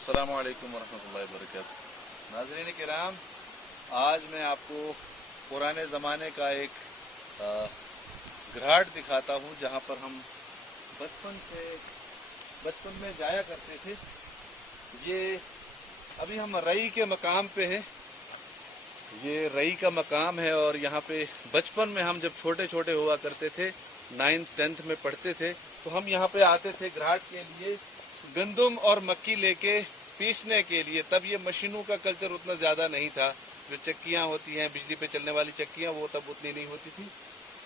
अस्सलामु अलैकुम वरहमतुल्लाहि वबरकातुहू। नाज़रीन किराम, आज मैं आपको पुराने ज़माने का एक घाट दिखाता हूँ जहाँ पर हम बचपन में जाया करते थे। ये अभी हम रई के मकाम पे हैं। ये रई का मकाम है और यहाँ पे बचपन में हम जब छोटे छोटे हुआ करते थे, 9th 10th में पढ़ते थे, तो हम यहाँ पे आते थे घाट के लिए गंदम और मक्की लेके पीसने के लिए। तब ये मशीनों का कल्चर उतना ज़्यादा नहीं था। जो चक्कियाँ होती हैं, बिजली पे चलने वाली चक्कियाँ, वो तब उतनी नहीं होती थी।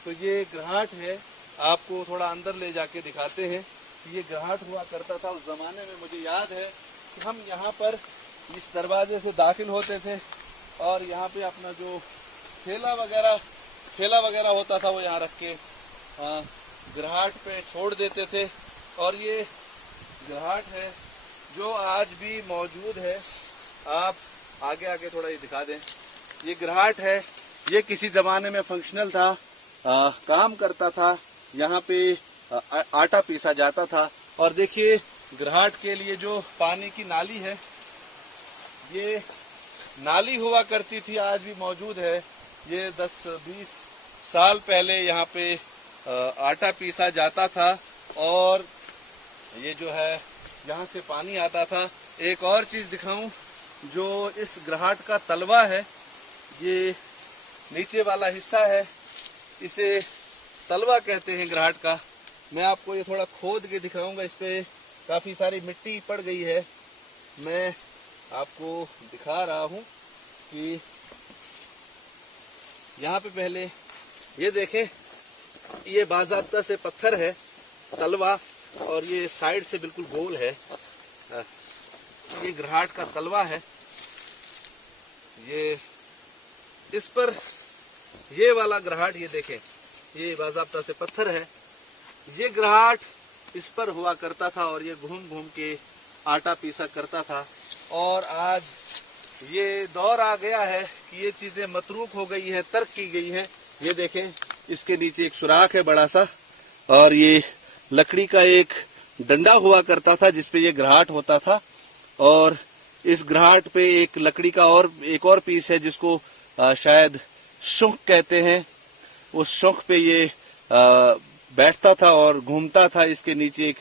तो ये घाट है, आपको थोड़ा अंदर ले जाके दिखाते हैं। ये घाट हुआ करता था उस ज़माने में। मुझे याद है कि हम यहाँ पर इस दरवाजे से दाखिल होते थे और यहाँ पे अपना जो ठेला वगैरह होता था वो यहाँ रख के घाट पे छोड़ देते थे। और ये घाट है जो आज भी मौजूद है। आप आगे आगे थोड़ा ये दिखा दें। ये घाट है, ये किसी ज़माने में फंक्शनल था, काम करता था। यहाँ पे आटा पीसा जाता था। और देखिए घाट के लिए जो पानी की नाली है, ये नाली हुआ करती थी, आज भी मौजूद है। ये 10-20 साल पहले यहाँ पे आटा पीसा जाता था और ये जो है यहाँ से पानी आता था। एक और चीज़ दिखाऊं, जो इस घाट का तलवा है, ये नीचे वाला हिस्सा है, इसे तलवा कहते हैं घाट का। मैं आपको ये थोड़ा खोद के दिखाऊंगा। इस पे काफ़ी सारी मिट्टी पड़ गई है। मैं आपको दिखा रहा हूँ कि यहाँ पे पहले ये देखें, ये बाज़ाब्ता से पत्थर है तलवा, और ये साइड से बिल्कुल गोल है। ये घाट का तलवा है। ये इस पर ये वाला घाट, ये देखें, ये बाज़ाब्ता से पत्थर है। ये घाट इस पर हुआ करता था और ये घूम घूम के आटा पीसा करता था। और आज ये दौर आ गया है कि ये चीज़ें मतरूक हो गई हैं, तर्क की गई हैं। ये देखें, इसके नीचे एक सुराख है बड़ा सा, और ये लकड़ी का एक डंडा हुआ करता था जिसपे ये घाट होता था। और इस घाट पे एक लकड़ी का एक और पीस है जिसको शायद शुंख कहते हैं। उस शुंख पे ये बैठता था और घूमता था। इसके नीचे एक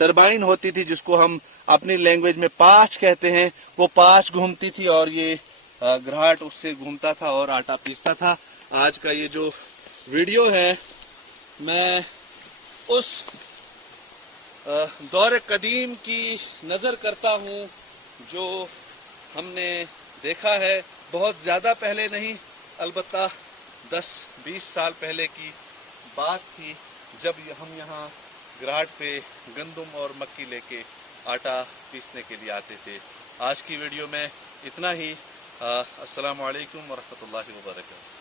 टरबाइन होती थी जिसको हम अपनी लैंग्वेज में पाछ कहते हैं। वो पाछ घूमती थी और ये घाट उससे घूमता था और आटा पीसता था। आज का ये जो वीडियो है, मैं उस दौर कदीम की नज़र करता हूँ जो हमने देखा है। बहुत ज़्यादा पहले नहीं, अलबत्ता 10-20 साल पहले की बात थी, जब हम यहाँ घाट पे गंदम और मक्की लेके आटा पीसने के लिए आते थे। आज की वीडियो में इतना ही। अस्सलामु अलैकुम वरहमतुल्लाहि वबरकातुहू।